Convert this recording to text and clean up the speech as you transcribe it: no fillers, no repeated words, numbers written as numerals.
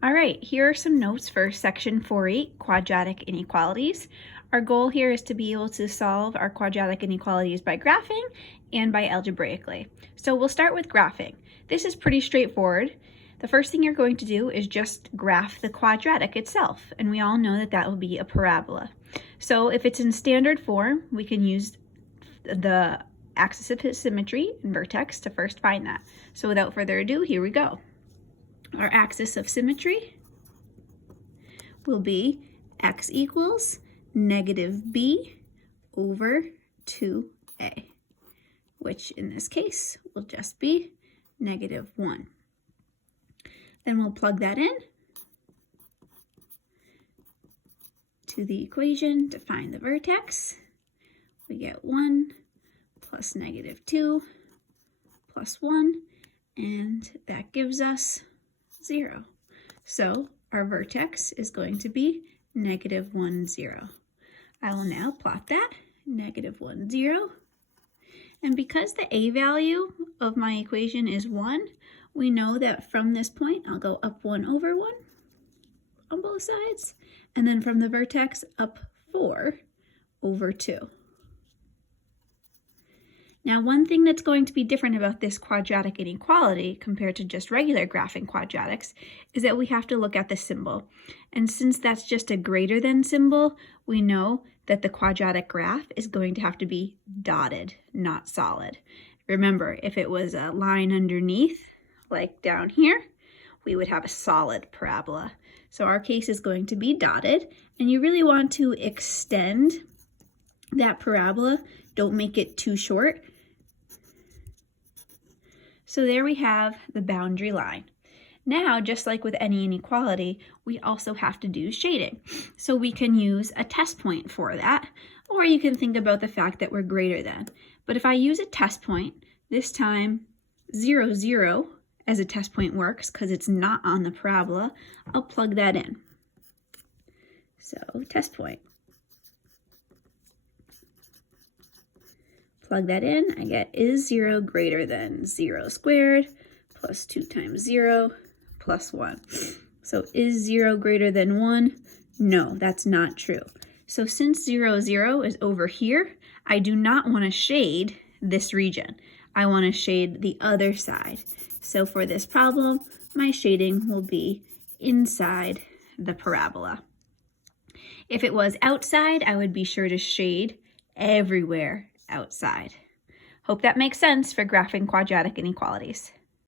All right, here are some notes for section 4.8, quadratic inequalities. Our goal here is to be able to solve our quadratic inequalities by graphing and by algebraically. So we'll start with graphing. This is pretty straightforward. The first thing you're going to do is just graph the quadratic itself, and we all know that that will be a parabola. So if it's in standard form, we can use the axis of symmetry and vertex to first find that. So without further ado, here we go. Our axis of symmetry will be x equals negative b over 2a, which in this case will just be negative 1. Then we'll plug that in to the equation to find the vertex. We get 1 plus negative 2 plus 1, and that gives us 0. So our vertex is going to be negative 1, 0. I will now plot that, negative 1, 0. And because the a value of my equation is 1, we know that from this point I'll go up 1 over 1 on both sides, and then from the vertex up 4 over 2. Now, one thing that's going to be different about this quadratic inequality compared to just regular graphing quadratics is that we have to look at the symbol. And since that's just a greater than symbol, we know that the quadratic graph is going to have to be dotted, not solid. Remember, if it was a line underneath, like down here, we would have a solid parabola. So our case is going to be dotted, and you really want to extend that parabola. Don't make it too short. So there we have the boundary line. Now, just like with any inequality, we also have to do shading. So we can use a test point for that, or you can think about the fact that we're greater than. But if I use a test point, this time 0, 0 as a test point works because it's not on the parabola, I'll plug that in. So test point. Plug that in, I get is 0 greater than 0 squared plus 2 times 0 plus 1. So is 0 greater than 1? No, that's not true. So since 0, 0 is over here, I do not want to shade this region. I want to shade the other side. So for this problem, my shading will be inside the parabola. If it was outside, I would be sure to shade everywhere outside. Hope that makes sense for graphing quadratic inequalities.